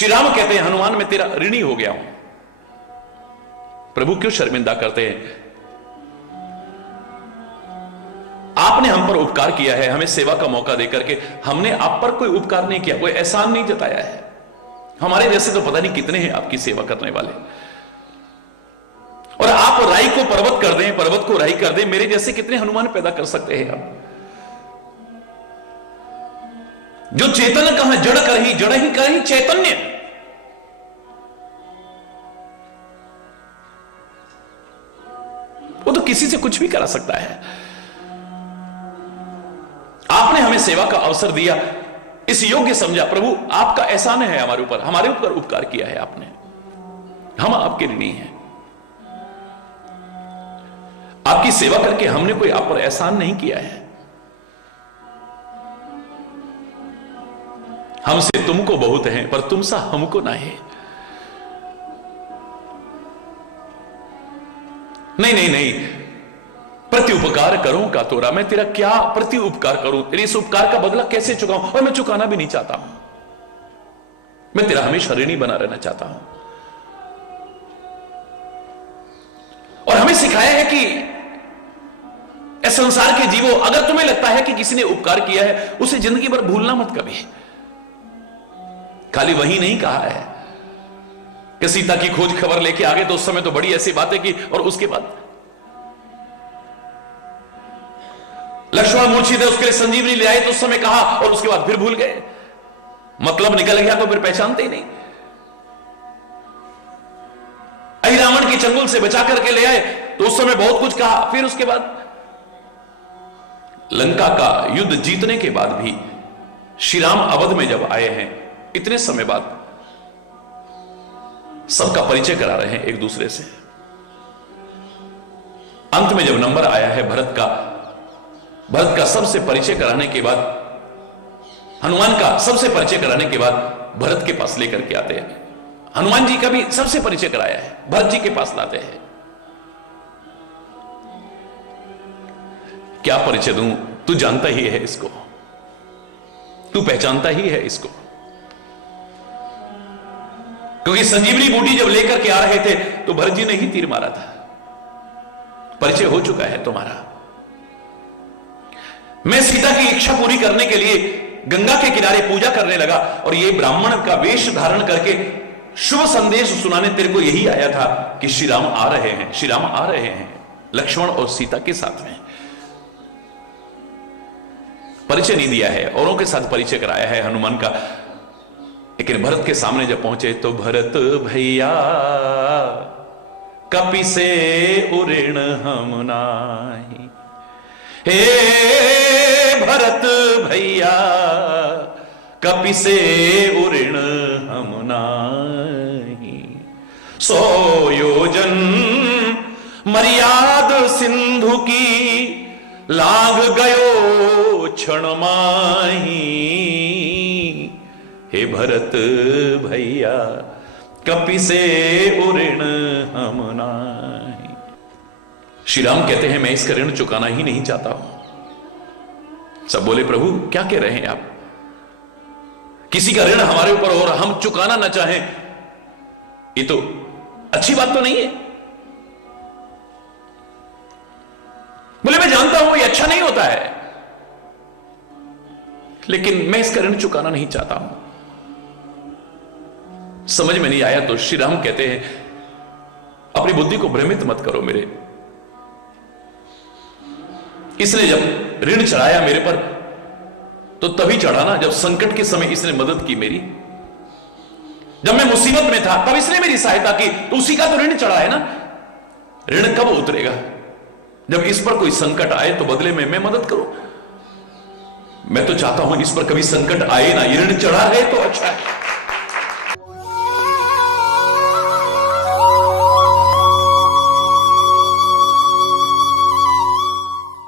श्री राम कहते हैं हनुमान मैं तेरा ऋणी हो गया हूं। प्रभु क्यों शर्मिंदा करते हैं? आपने हम पर उपकार किया है, हमें सेवा का मौका देकर के। हमने आप पर कोई उपकार नहीं किया, कोई एहसान नहीं जताया है। हमारे जैसे तो पता नहीं कितने हैं आपकी सेवा करने वाले, और आप राई को पर्वत कर दें, पर्वत को राई कर दें, मेरे जैसे कितने हनुमान पैदा कर सकते हैं आप? जो चेतन कहां जड़ करही, जड़ ही करही चैतन्य। वो तो किसी से कुछ भी करा सकता है। आपने हमें सेवा का अवसर दिया, इस योग्य समझा। प्रभु आपका एहसान है हमारे ऊपर, हमारे ऊपर उपकार किया है आपने, हम आपके ऋणी हैं। आपकी सेवा करके हमने कोई आप पर एहसान नहीं किया है। हमसे तुमको बहुत है, पर तुम सा हमको ना है। नहीं नहीं नहीं, प्रति उपकार करूं का तोरा, मैं तेरा क्या प्रति उपकार करूं, तेरे इस उपकार का बदला कैसे चुकाऊं? और मैं चुकाना भी नहीं चाहता हूं, मैं तेरा हमेशा ऋणी बना रहना चाहता हूं। और हमें सिखाया है कि इस संसार के जीवो, अगर तुम्हें लगता है कि किसी ने उपकार किया है, उसे जिंदगी भर भूलना मत कभी। खाली वही नहीं कहा है कि सीता की खोज खबर लेके आ गए तो उस समय तो बड़ी ऐसी बातें की, और उसके बाद लक्ष्मण मूर्छित है, उसके लिए संजीवनी ले आए तो उस समय कहा, और उसके बाद फिर भूल गए। मतलब निकल गया तो फिर पहचानते ही नहीं। रावण की चंगुल से बचा करके ले आए तो उस समय बहुत कुछ कहा, फिर उसके बाद लंका का युद्ध जीतने के बाद भी श्री राम अवध में जब आए हैं, इतने समय बाद सबका परिचय करा रहे हैं एक दूसरे से। अंत में जब नंबर आया है भरत का सबसे परिचय कराने के बाद, हनुमान का सबसे परिचय कराने के बाद भरत के पास लेकर के आते हैं। हनुमान जी का भी सबसे परिचय कराया है, भरत जी के पास लाते हैं। क्या परिचय दूं? तू जानता ही है इसको, तू पहचानता ही है इसको। क्योंकि संजीवनी बूटी जब लेकर के आ रहे थे तो भरत जी ने ही तीर मारा था। परिचय हो चुका है तुम्हारा। मैं सीता की इच्छा पूरी करने के लिए गंगा के किनारे पूजा करने लगा, और ये ब्राह्मण का वेश धारण करके शुभ संदेश सुनाने तेरे को यही आया था कि श्री राम आ रहे हैं, श्री राम आ रहे हैं, लक्ष्मण और सीता के साथ में। परिचय नहीं दिया है, औरों के साथ परिचय कराया है हनुमान का। लेकिन भरत के सामने जब पहुंचे तो भरत भैया कपि से उऋण हम नाही, हे भरत भैया कपि से उऋण हम नाही, सो योजन मर्याद सिंधु की लाग गयो क्षण माही, हे भरत भैया कपि से उऋण हम नाही। श्री राम कहते हैं मैं इसका ऋण चुकाना ही नहीं चाहता हूं। सब बोले प्रभु क्या कह रहे हैं आप? किसी का ऋण हमारे ऊपर और हम चुकाना ना चाहें, ये तो अच्छी बात तो नहीं है। बोले मैं जानता हूं ये अच्छा नहीं होता है, लेकिन मैं इसका ऋण चुकाना नहीं चाहता हूं। समझ में नहीं आया तो श्री राम कहते हैं अपनी बुद्धि को भ्रमित मत करो मेरे। इसने जब ऋण चढ़ाया मेरे पर तो तभी चढ़ा ना जब संकट के समय इसने मदद की मेरी। जब मैं मुसीबत में था तब इसने मेरी सहायता की, तो उसी का तो ऋण चढ़ा है ना। ऋण कब उतरेगा? जब इस पर कोई संकट आए तो बदले में मैं मदद करूं। मैं तो चाहता हूं इस पर कभी संकट आए ना, ये ऋण चढ़ा है तो अच्छा है।